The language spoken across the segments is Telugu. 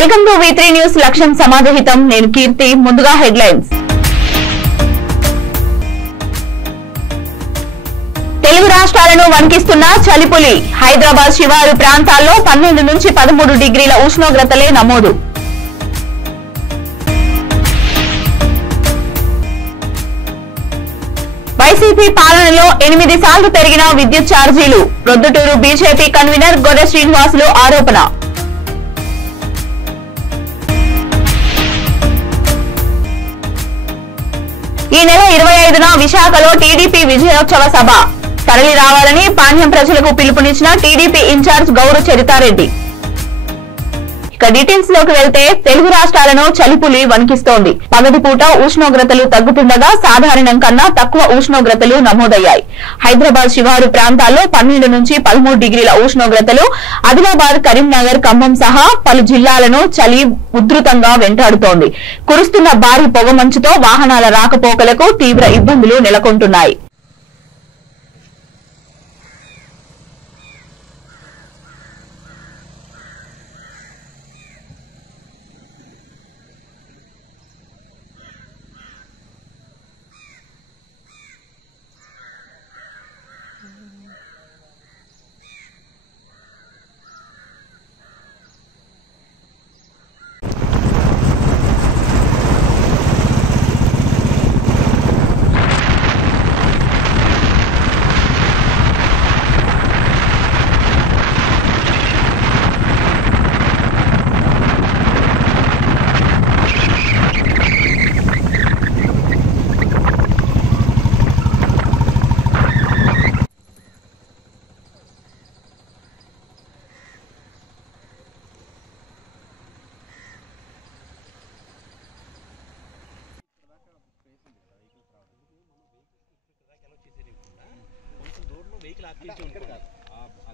వెల్కమ్ టు V3 న్యూస్ లక్ష్యం సమాజహితం. నేను కీర్తి. ముందుగా హెడ్లైన్స్. తెలుగు రాష్ట్రాలను వణికిస్తున్న చలిపులి. హైదరాబాద్ శివారు ప్రాంతాల్లో 12 నుంచి 13 డిగ్రీల ఉష్ణోగ్రతలే నమోదు. వైసీపీ పాలనలో 8 సార్లు పెరిగిన విద్యుత్ ఛార్జీలు. ప్రొద్దుటూరు బీజేపీ కన్వీనర్ గొర్రె శ్రీనివాసులు ఆరోపణ. ఈ నెల 25న విశాఖలో టీడీపీ విజయోత్సవ సభ. తరలి రావాలని పాణ్యం ప్రజలకు పిలుపునిచ్చిన టీడీపీ ఇన్ఛార్జ్ గౌరు చరితారెడ్డి. ఇక డీటెయిల్స్ లోకి వెళ్తే తెలుగు రాష్ట్రాలను చలిపులి వణికిస్తోంది. పగటిపూట ఉష్ణోగ్రతలు తగ్గుతుండగా సాధారణం కన్నా తక్కువ ఉష్ణోగ్రతలు నమోదయ్యాయి. హైదరాబాద్ శివారు ప్రాంతాల్లో 12 నుంచి 13 డిగ్రీల ఉష్ణోగ్రతలు. ఆదిలాబాద్, కరీంనగర్, ఖమ్మం సహా పలు జిల్లాలను చలి ఉధృతంగా వెంటాడుతోంది. కురుస్తున్న భారీ పొగమంచుతో వాహనాల రాకపోకలకు తీవ్ర ఇబ్బందులు నెలకొంటున్నాయి.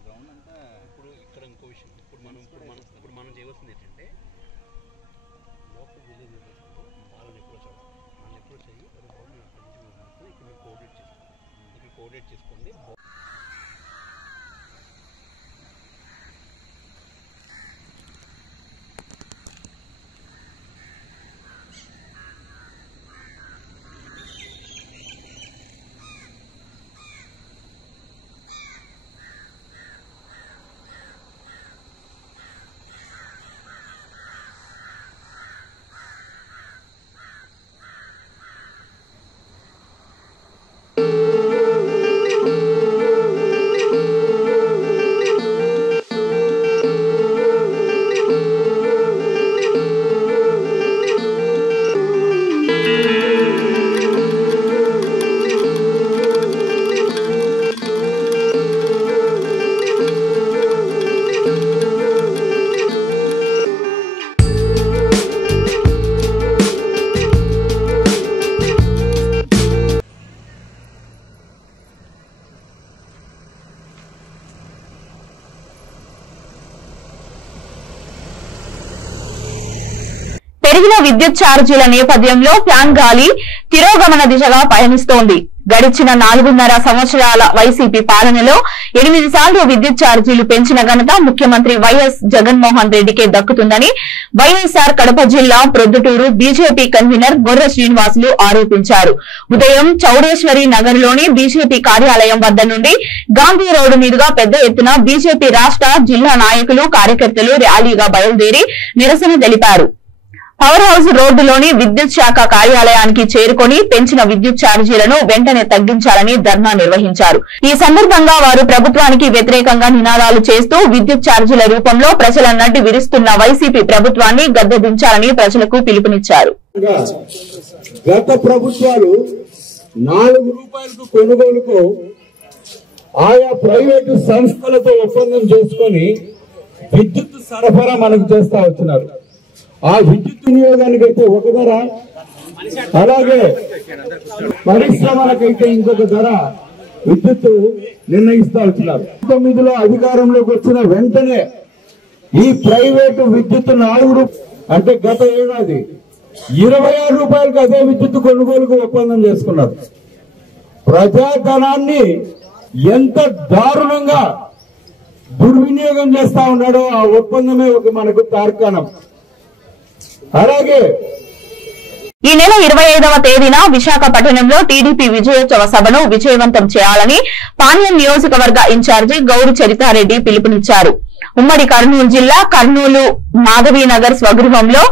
గ్రౌండ్ అంతా ఇప్పుడు ఇక్కడ ఇంకో విషయం. ఇప్పుడు మనం చేయవలసింది ఏంటంటే లోకల్ విలేజ్ వాళ్ళని అప్రోచ్ అవ్వాలి. వాళ్ళని అప్రోచ్ అయ్యి గవర్నమెంట్ ఇక్కడ కోఆర్డినేట్ చేసుకోండి. పెరిగిన విద్యుత్ ఛార్జీల నేపథ్యంలో ఫ్యాన్ గాలి తిరోగమన దిశగా పయనిస్తోంది. గడిచిన 4.5 సంవత్సరాల వైసీపీ పాలనలో 8 సార్లు విద్యుత్ ఛార్జీలు పెంచిన ఘనత ముఖ్యమంత్రి వైఎస్ జగన్మోహన్ రెడ్డికే దక్కుతుందని వైఎస్ఆర్ కడప జిల్లా ప్రొద్దుటూరు బీజేపీ కన్వీనర్ గొర్రె శ్రీనివాసులు ఆరోపించారు. ఉదయం చౌడేశ్వరి నగర్లోని బీజేపీ కార్యాలయం వద్ద నుండి గాంధీ రోడ్డు మీదుగా పెద్ద ఎత్తున బీజేపీ రాష్ట్ర, జిల్లా నాయకులు, కార్యకర్తలు ర్యాలీగా బయలుదేరి నిరసన తెలిపారు. పవర్ హౌస్ రోడ్డులోని విద్యుత్ శాఖ కార్యాలయానికి చేరుకుని పెంచిన విద్యుత్ ఛార్జీలను వెంటనే తగ్గించాలని ధర్నా నిర్వహించారు. ఈ సందర్భంగా వారు ప్రభుత్వానికి వ్యతిరేకంగా నినాదాలు చేస్తూ విద్యుత్ ఛార్జీల రూపంలో ప్రజల నడ్డి విరుస్తున్న వైసీపీ ప్రభుత్వాన్ని గద్దెదించాలని ప్రజలకు పిలుపునిచ్చారు. గత ప్రభుత్వాలు 4 రూపాయలకు కొనుగోలుకు ఆయా ప్రైవేటు సంస్థలతో ఒప్పందం చేసుకుని విద్యుత్ సరఫరా మనకు చేస్తా వచ్చినారు. ఆ విద్యుత్ వినియోగానికి అయితే ఒక ధర, అలాగే పరిశ్రమలకైతే ఇంకొక ధర విద్యుత్ నిర్ణయిస్తా వచ్చినారు. 2009లో అధికారంలోకి వచ్చిన వెంటనే ఈ ప్రైవేటు విద్యుత్ 4 అంటే గత ఏడాది 26 రూపాయలకు అదే విద్యుత్ కొనుగోలుకు ఒప్పందం చేసుకున్నారు. ప్రజాధనాన్ని ఎంత దారుణంగా దుర్వినియోగం చేస్తా ఉన్నాడో ఆ ఒప్పందమే ఒక మనకు తార్కాణం. అలాగే ఈ నెల 25వ తేదీన విశాఖపట్నంలో టీడీపీ విజయోత్సవ సభను విజయవంతం చేయాలని పాణ్యం నియోజకవర్గ ఇన్ఛార్జి గౌరు చరితారెడ్డి పిలుపునిచ్చారు. ఉమ్మడి కర్నూలు జిల్లా కర్నూలు మాధవీనగర్ స్వగృహంలో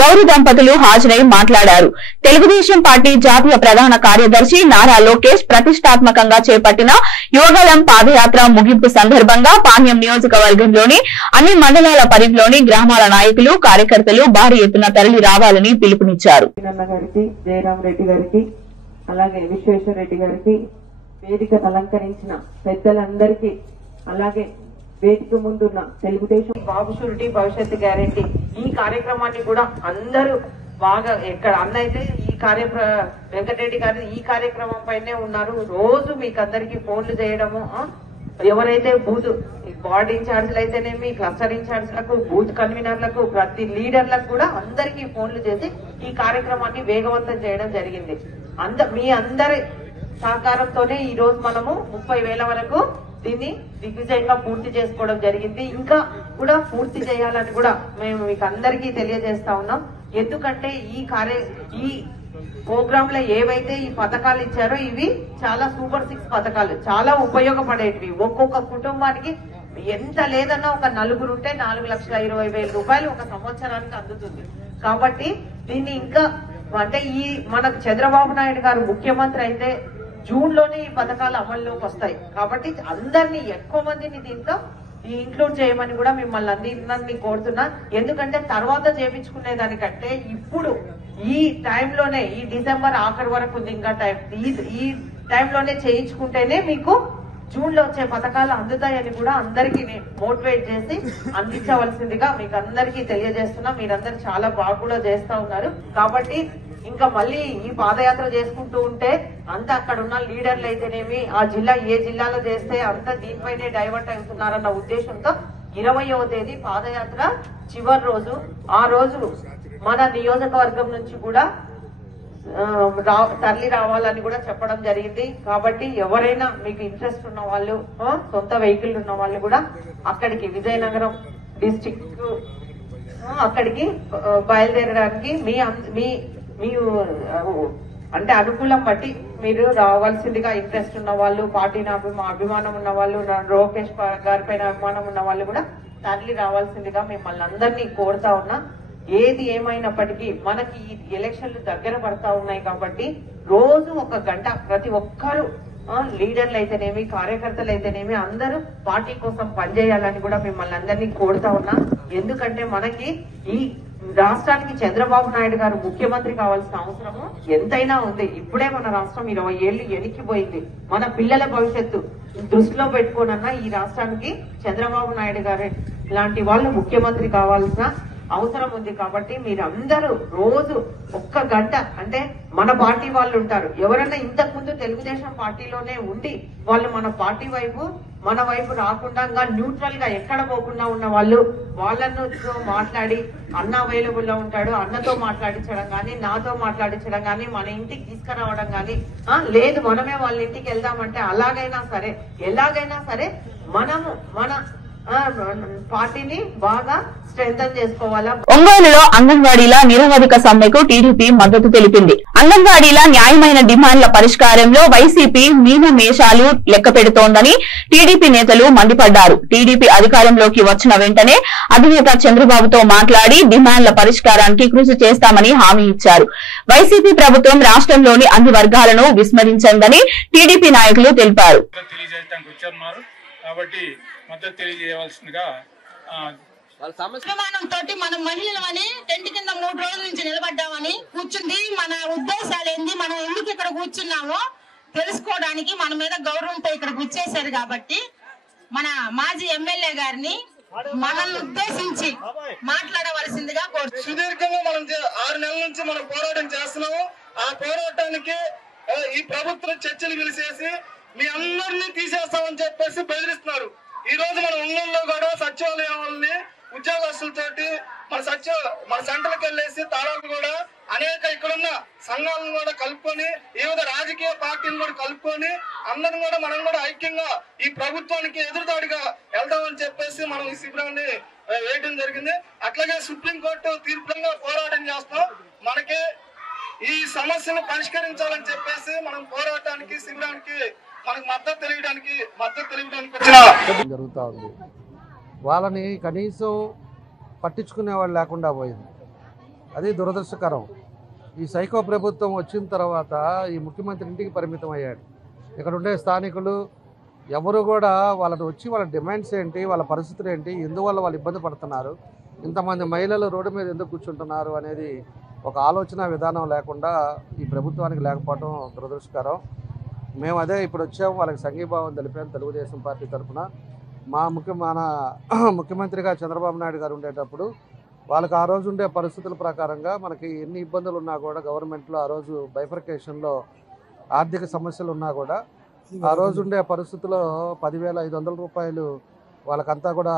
గౌరు దంపతులు హాజరై మాట్లాడారు. తెలుగుదేశం పార్టీ జాతీయ ప్రధాన కార్యదర్శి నారా లోకేష్ ప్రతిష్టాత్మకంగా చేపట్టిన యువగలం పాదయాత్ర ముగింపు సందర్భంగా పాణ్యం నియోజకవర్గంలోని అన్ని మండలాల పరిధిలోని గ్రామాల నాయకులు కార్యకర్తలు భారీ ఎత్తున తరలి రావాలని పిలుపునిచ్చారు. అలాగే విశ్వేశ్వరరెడ్డి గారికి, వేదికను అలంకరించిన పెద్దలందరికీ, అలాగే వేదిక ముందున్న తెలుగుదేశం బాబు షూరిటీ భవిష్యత్తు గ్యారెంటీ ఈ కార్యక్రమాన్ని కూడా అందరూ బాగా ఎక్కడ అన్న అయితే వెంకటరెడ్డి గారు ఈ కార్యక్రమం పైనే ఉన్నారు. రోజు మీకు అందరికీ ఫోన్లు చేయడము, ఎవరైతే బూత్ వార్డ్ ఇన్ఛార్జ్లు అయితేనేమి, క్లస్టర్ ఇన్ఛార్జ్లకు, బూత్ కన్వీనర్లకు, ప్రతి లీడర్లకు కూడా అందరికీ ఫోన్లు చేసి ఈ కార్యక్రమాన్ని వేగవంతం చేయడం జరిగింది. మీ అందరి సహకారంతోనే ఈ రోజు మనము 30,000 వరకు దీన్ని దిగ్విజయంగా పూర్తి చేసుకోవడం జరిగింది. ఇంకా కూడా పూర్తి చేయాలని కూడా మేము మీకు అందరికీ తెలియజేస్తా ఉన్నాం. ఎందుకంటే ఈ ప్రోగ్రామ్ లో ఏవైతే ఈ పథకాలు ఇచ్చారో ఇవి చాలా సూపర్ 6 పథకాలు, చాలా ఉపయోగపడేటివి. ఒక్కొక్క కుటుంబానికి ఎంత లేదన్నా ఒక 4 ఉంటే 4,20,000 రూపాయలు ఒక సంవత్సరానికి అందుతుంది. కాబట్టి దీన్ని ఇంకా అంటే మనకు చంద్రబాబు నాయుడు గారు ముఖ్యమంత్రి అయితే జూన్ లోనే ఈ పథకాలు అమల్లోకి వస్తాయి. కాబట్టి అందరినీ ఎక్కువ మందిని దీంట్లో ఇంక్లూడ్ చేయమని కూడా మిమ్మల్ని అందరినీ కోరుతున్నా. ఎందుకంటే తర్వాత చేపించుకునే దానికంటే ఇప్పుడు ఈ టైంలోనే, ఈ డిసెంబర్ ఆఖరి వరకు ఉంది ఇంకా టైం, ఈ టైంలోనే చేయించుకుంటేనే మీకు జూన్ లో వచ్చే పథకాలు అందుతాయని కూడా అందరికీ మోటివేట్ చేసి అందించవలసిందిగా మీకు అందరికీ తెలియజేస్తున్నా. మీరందరూ చాలా బాగా కూడా చేస్తా ఉన్నారు. కాబట్టి ఇంకా మళ్ళీ ఈ పాదయాత్ర చేసుకుంటూ ఉంటే అంత అక్కడ ఉన్న లీడర్లు అయితేనేమి, ఆ జిల్లా ఏ జిల్లాలో చేస్తే అంత దీనిపైనే డైవర్ట్ అవుతున్నారన్న ఉద్దేశంతో 20వ తేదీ పాదయాత్ర చివరి రోజు, ఆ రోజు మన నియోజకవర్గం నుంచి కూడా తరలి రావాలని కూడా చెప్పడం జరిగింది. కాబట్టి ఎవరైనా మీకు ఇంట్రెస్ట్ ఉన్న వాళ్ళు, సొంత వెహికల్ ఉన్న వాళ్ళు కూడా అక్కడికి విజయనగరం డిస్ట్రిక్ట్ అక్కడికి బయలుదేరడానికి మీ అంటే అనుకూలం బట్టి మీరు రావాల్సిందిగా ఇంట్రెస్ట్ ఉన్న వాళ్ళు, పార్టీని అభిమానం ఉన్న వాళ్ళు, లోకేష్ గారి పైన అభిమానం ఉన్న వాళ్ళు కూడా తరలి రావాల్సిందిగా మిమ్మల్ని అందరినీ కోరుతా ఉన్నా. ఏది ఏమైనప్పటికీ మనకి ఈ ఎలక్షన్లు దగ్గర పడతా ఉన్నాయి కాబట్టి రోజు 1 గంట ప్రతి ఒక్కరు లీడర్లు అయితేనేమి, కార్యకర్తలు అయితేనేమి అందరూ పార్టీ కోసం పనిచేయాలని కూడా మిమ్మల్ని అందరినీ కోరుతా ఉన్నా. ఎందుకంటే మనకి ఈ రాష్ట్రానికి చంద్రబాబు నాయుడు గారు ముఖ్యమంత్రి కావాల్సిన అవసరము ఎంతైనా ఉంది. ఇప్పుడే మన రాష్ట్రం 20 ఏళ్లు వెనక్కిపోయింది. మన పిల్లల భవిష్యత్తు దృష్టిలో పెట్టుకోనన్నా ఈ రాష్ట్రానికి చంద్రబాబు నాయుడు గారు లాంటి వాళ్ళు ముఖ్యమంత్రి కావాల్సిన అవసరం ఉంది. కాబట్టి మీరందరూ రోజు 1 గంట, అంటే మన పార్టీ వాళ్ళు ఉంటారు, ఎవరైనా ఇంతకు ముందు తెలుగుదేశం పార్టీలోనే ఉండి వాళ్ళు మన వైపు రాకుండా న్యూట్రల్ గా ఎక్కడ పోకుండా ఉన్న వాళ్ళు, వాళ్ళను మాట్లాడి అన్న అవైలబుల్ లో ఉంటాడు, అన్నతో మాట్లాడించడం కానీ, నాతో మాట్లాడించడం కానీ, మన ఇంటికి తీసుకురావడం కానీ, లేదు మనమే వాళ్ళ ఇంటికి వెళ్దామంటే ఎలాగైనా సరే మనము మన పార్టీని బాగా స్ట్రెంథన్ చేసుకోవాలా. ఒంగోలులో అంగన్వాడీల నిరవధిక సమ్మెకు టీడీపీ మద్దతు తెలిపింది. అంగన్వాడీల న్యాయమైన డిమాండ్ల పరిష్కారంలో వైసీపీ మీనమేషాలు లెక్క పెడుతోందని టీడీపీ నేతలు మండిపడ్డారు. టీడీపీ అధికారంలోకి వచ్చిన వెంటనే అధినేత చంద్రబాబుతో మాట్లాడి డిమాండ్ల పరిష్కారానికి కృషి చేస్తామని హామీ ఇచ్చారు. వైసీపీ ప్రభుత్వం రాష్ట్రంలోని అన్ని వర్గాలను విస్మరించిందని టీడీపీ నాయకులు తెలిపారు. మద్దతు తెలియజేయవలసిందిగా మనం మహిళలని టెంట్ కింద 3 రోజుల నుంచి నిలబడ్డామని కూర్చుంది. మన ఉద్దేశాలు ఏంది, మనం ఎందుకు ఇక్కడ కూర్చున్నామో తెలుసుకోవడానికి మన మీద గౌరవంతో ఇక్కడ కూర్చేశారు. కాబట్టి మన మాజీ ఎమ్మెల్యే గారిని మనల్ని ఉద్దేశించి మాట్లాడవలసిందిగా కోరుతున్నాం. సుదీర్ఘంగా మనం 6 నెలల నుంచి మనం పోరాటం చేస్తున్నాము. ఆ పోరాటానికి ఈ ప్రభుత్వం చర్చలు పిలిచేసి మీ అందరినీ తీసేస్తామని చెప్పేసి బెదిరిస్తున్నారు. ఈ రోజు మన ఒంగోలులో కూడా సచివాలయాలని ఉద్యోగస్తులతోటి మన సెంటర్కి వెళ్ళేసి తాళాలు కూడా అనేక ఇక్కడున్న సంఘాలను కూడా కలుపుకొని, వివిధ రాజకీయ పార్టీలను కూడా కలుపుకొని అందరం కూడా మనం కూడా ఐక్యంగా ఈ ప్రభుత్వానికి ఎదురుదాడిగా వెళ్దామని చెప్పేసి మనం ఈ శిబిరాన్ని వేయడం జరిగింది. అట్లాగే సుప్రీంకోర్టు తీర్పుగా పోరాటం చేస్తాం. మనకి ఈ సమస్యను పరిష్కరించాలని చెప్పేసి మనం పోరాటానికి శిబిరానికి మనకు మద్దతు తెలియడానికి వచ్చిన జరుగుతూ ఉంది. వాళ్ళని కనీసం పట్టించుకునే వాళ్ళు లేకుండా పోయింది. అది దురదృష్టకరం. ఈ సైకో ప్రభుత్వం వచ్చిన తర్వాత ఈ ముఖ్యమంత్రి ఇంటికి పరిమితం అయ్యాడు. ఇక్కడ ఉండే స్థానికులు ఎవరు కూడా వాళ్ళని వచ్చి వాళ్ళ డిమాండ్స్ ఏంటి, వాళ్ళ పరిస్థితులు ఏంటి, ఎందువల్ల వాళ్ళు ఇబ్బంది పడుతున్నారు, ఇంతమంది మహిళలు రోడ్డు మీద ఎందుకు కూర్చుంటున్నారు అనేది ఒక ఆలోచన విధానం లేకుండా ఈ ప్రభుత్వానికి లేకపోవడం దురదృష్టకరం. మేము అదే ఇప్పుడు వచ్చాము, వాళ్ళకి సంఘీభావం తెలిపాము తెలుగుదేశం పార్టీ తరఫున. మన ముఖ్యమంత్రిగా చంద్రబాబు నాయుడు గారు ఉండేటప్పుడు వాళ్ళకి ఆ రోజు ఉండే పరిస్థితుల ప్రకారంగా మనకి ఎన్ని ఇబ్బందులు ఉన్నా కూడా గవర్నమెంట్లో ఆ రోజు బైఫర్కేషన్లో ఆర్థిక సమస్యలు ఉన్నా కూడా ఆ రోజు ఉండే పరిస్థితుల్లో 10,500 రూపాయలు వాళ్ళకంతా కూడా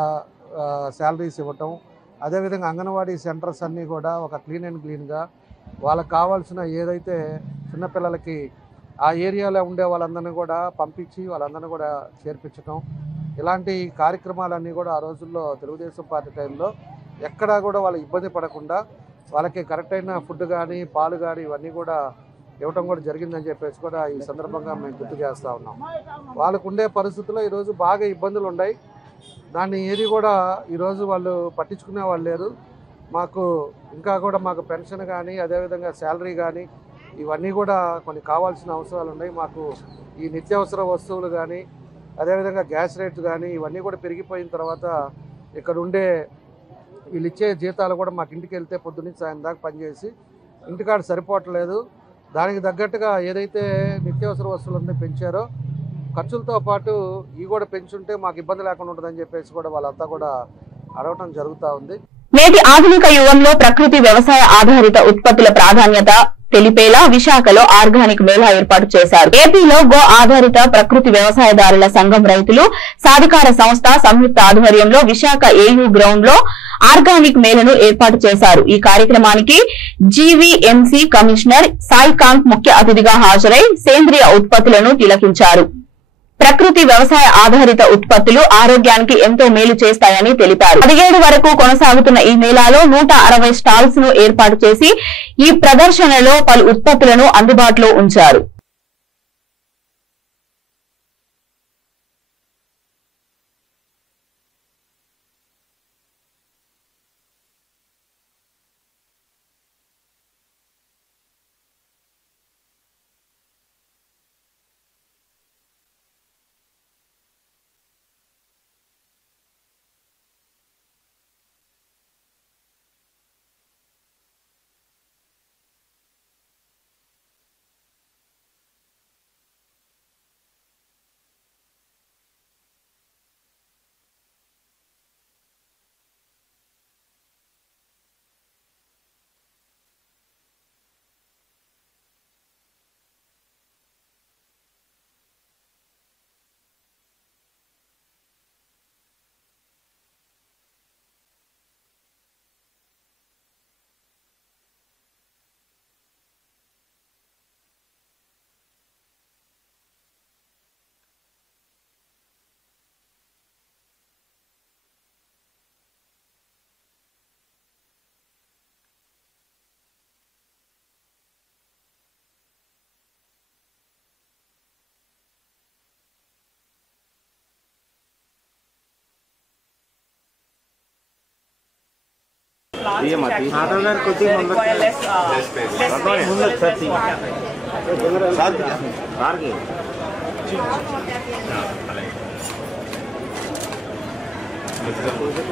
శాలరీస్ ఇవ్వటం, అదేవిధంగా అంగన్వాడీ సెంటర్స్ అన్నీ కూడా ఒక క్లీన్ అండ్ క్లీన్గా వాళ్ళకి కావాల్సిన ఏదైతే చిన్నపిల్లలకి ఆ ఏరియాలో ఉండే వాళ్ళందరినీ కూడా పంపించి వాళ్ళందరినీ కూడా చేర్పించడం, ఇలాంటి కార్యక్రమాలన్నీ కూడా ఆ రోజుల్లో తెలుగుదేశం పార్టీ టైంలో ఎక్కడా కూడా వాళ్ళు ఇబ్బంది పడకుండా వాళ్ళకి కరెక్ట్ అయిన ఫుడ్ కానీ పాలు కానీ ఇవన్నీ కూడా ఇవ్వటం కూడా జరిగిందని చెప్పేసి కూడా ఈ సందర్భంగా మేము గుర్తు చేస్తూ ఉన్నాం. వాళ్ళకు ఉండే పరిస్థితుల్లో ఈరోజు బాగా ఇబ్బందులు ఉన్నాయి. దాన్ని ఏది కూడా ఈరోజు వాళ్ళు పట్టించుకునే వాళ్ళు లేరు. మాకు ఇంకా కూడా మాకు పెన్షన్ కానీ అదేవిధంగా శాలరీ కానీ ఇవన్నీ కూడా కొన్ని కావాల్సిన అవసరాలు ఉన్నాయి. మాకు ఈ నిత్యావసర వస్తువులు కానీ అదేవిధంగా గ్యాస్ రేట్స్ కానీ ఇవన్నీ కూడా పెరిగిపోయిన తర్వాత ఇక్కడ ఉండే వీళ్ళు ఇచ్చే జీతాలు కూడా మాకు ఇంటికి వెళ్తే పొద్దున్నుంచి సాయం దాకా పనిచేసి ఇంటికాడ సరిపోవట్లేదు. దానికి తగ్గట్టుగా ఏదైతే నిత్యావసర వస్తువులన్నీ పెంచారో ఖర్చులతో పాటు ఇవి కూడా పెంచుంటే మాకు ఇబ్బంది లేకుండా ఉంటుందని చెప్పేసి కూడా వాళ్ళంతా కూడా అడగటం జరుగుతూ ఉంది. నేటి ఆధునిక యుగంలో ప్రకృతి వ్యవసాయ ఆధారిత ఉత్పత్తుల ప్రాధాన్యత తెలిపేలా విశాఖలో ఆర్గానిక్ మేళా ఏర్పాటు చేశారు. ఏపీలో గో ఆధారిత ప్రకృతి వ్యవసాయదారుల సంఘం రైతులు సాధికార సంస్థ సంయుక్త ఆధ్వర్యంలో విశాఖ ఏయూ గ్రౌండ్ లో ఆర్గానిక్ మేళను ఏర్పాటు చేశారు. ఈ కార్యక్రమానికి జీవీఎంసీ కమిషనర్ సాయికాంత్ ముఖ్య అతిథిగా హాజరై సేంద్రియ ఉత్పత్తులను తిలకించారు. ప్రకృతి వ్యవసాయ ఆధారిత ఉత్పత్తులు ఆరోగ్యానికి ఎంతో మేలు చేస్తాయని తెలిపారు. 17 వరకు కొనసాగుతున్న ఈ మేళాలో 160 స్టాల్స్ ను ఏర్పాటు చేసి ఈ ప్రదర్శనలో పలు ఉత్పత్తులను అందుబాటులో ఉంచారు.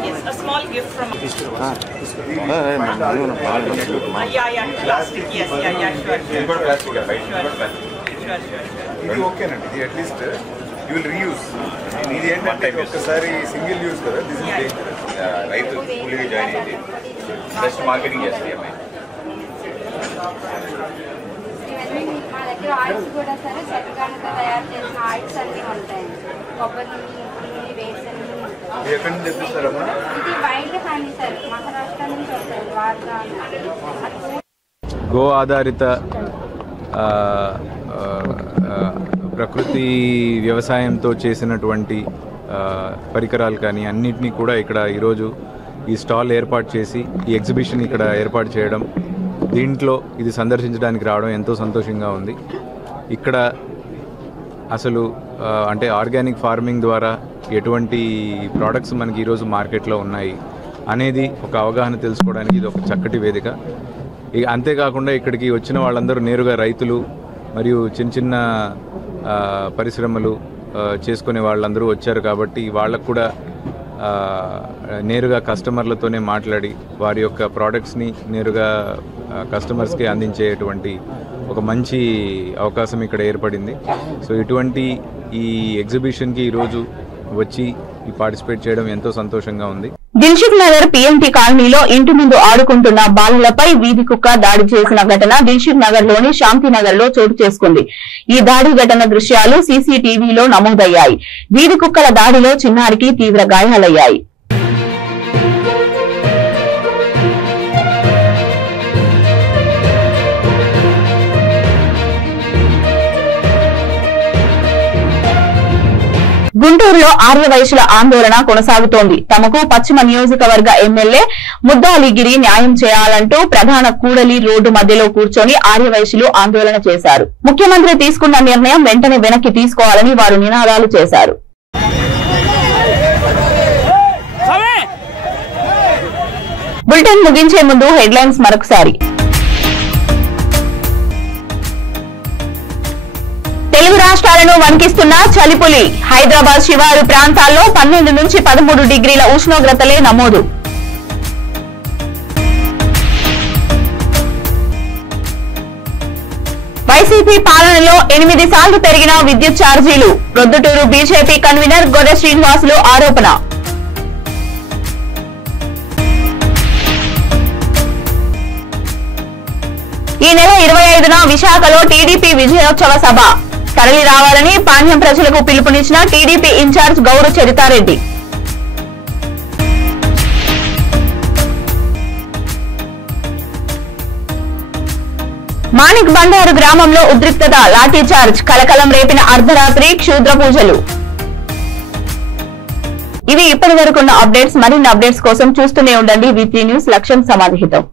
Yes, a small gift from. Yeah, plastic. Yes, sure. You got plastic, right? Sure. This okay, na? This at least you will reuse. This ఏంటంటే ఒకసారి సింగిల్ యూజ్ కదా. This is dangerous. రైతు ఫుల్గా జాయిన్ అయ్యింది. బెస్ట్ మార్కెటింగ్ చేస్తుంది అమ్మాయి. మా దగ్గర ఆయిల్స్ కూడా సరే చెట్లతో తయారు చేసిన ఆయిల్స్ అన్నీ ఉంటాయి. కొబ్బరి నూనె, వేసన్. ఎక్కడి నుంచి తెప్పిస్తారమ్మా? ఇది వైల్డ్ హనీ సార్, మహారాష్ట్ర నుంచి వస్తుంది. వార్గా గో ఆధారిత ప్రకృతి వ్యవసాయంతో చేసినటువంటి పరికరాలు కానీ అన్నిటినీ కూడా ఇక్కడ ఈరోజు ఈ స్టాల్ ఏర్పాటు చేసి ఈ ఎగ్జిబిషన్ ఇక్కడ ఏర్పాటు చేయడం, దీంట్లో ఇది సందర్శించడానికి రావడం ఎంతో సంతోషంగా ఉంది. ఇక్కడ అసలు అంటే ఆర్గానిక్ ఫార్మింగ్ ద్వారా ఎటువంటి ప్రోడక్ట్స్ మనకి ఈరోజు మార్కెట్లో ఉన్నాయి అనేది ఒక అవగాహన తెలుసుకోవడానికి ఇది ఒక చక్కటి వేదిక. అంతేకాకుండా ఇక్కడికి వచ్చిన వాళ్ళందరూ నేరుగా రైతులు మరియు చిన్న చిన్న పరిశ్రమలు చేసుకునే వాళ్ళందరూ వచ్చారు కాబట్టి వాళ్ళకు కూడా నేరుగా కస్టమర్లతోనే మాట్లాడి వారి యొక్క ప్రోడక్ట్స్ని నేరుగా కస్టమర్స్కి అందించేటువంటి ఒక మంచి అవకాశం ఇక్కడ ఏర్పడింది. సో ఇటువంటి ఈ ఎగ్జిబిషన్కి ఈరోజు వచ్చి పార్టిసిపేట్ చేయడం ఎంతో సంతోషంగా ఉంది. దిల్సుఖ్ నగర్ పీఎంటీ కాలనీలో ఇంటి ముందు ఆడుకుంటున్న బాలలపై వీధి కుక్క దాడి చేసిన ఘటన దిల్సుఖ్ నగర్ లోని శాంతినగర్ లో చోటు చేసుకుంది. ఈ దాడి ఘటన దృశ్యాలు సీసీటీవీలో నమోదయ్యాయి. వీధి కుక్కల దాడిలో చిన్నారికి తీవ్ర గాయాలయ్యాయి. గుంటూరులో ఆర్యవైశ్యుల ఆందోళన కొనసాగుతోంది. తమకు పశ్చిమ నియోజకవర్గ ఎమ్మెల్యే ముద్దాలిగిరి న్యాయం చేయాలంటూ ప్రధాన కూడలి రోడ్డు మధ్యలో కూర్చొని ఆర్యవైశ్యులు ఆందోళన చేశారు. ముఖ్యమంత్రి తీసుకున్న నిర్ణయం వెంటనే వెనక్కి తీసుకోవాలని వారు నినాదాలు చేశారు. బులెటిన్ ముగించే ముందు హెడ్లైన్స్ మరొకసారి. తెలుగు రాష్ట్రాలను వణికిస్తున్న చలిపులి. హైదరాబాద్ శివారు ప్రాంతాల్లో 12 నుంచి 13 డిగ్రీల ఉష్ణోగ్రతలే నమోదు. వైసీపీ పాలనలో 8 సార్లు పెరిగిన విద్యుత్ ఛార్జీలు. ప్రొద్దుటూరు బీజేపీ కన్వీనర్ గొర్రె శ్రీనివాసులు ఆరోపణ. ఈ నెల 25న విశాఖలో టీడీపీ విజయోత్సవ సభ. తరలి రావాలని పాణ్యం ప్రజలకు పిలుపునిచ్చిన టీడీపీ ఇన్ఛార్జ్ గౌరు చరితారెడ్డి. మాణిక్ బండారు గ్రామంలో ఉద్రిక్తత, లాఠీచార్జ్, కలకలం రేపిన అర్ధరాత్రి క్షుద్ర పూజలు. ఇవి ఇప్పటి వరకున్న అప్డేట్స్. మరిన్ని అప్డేట్స్ కోసం చూస్తూనే ఉండండి వీక్లీ న్యూస్. లక్ష్యం సమాధిహితం.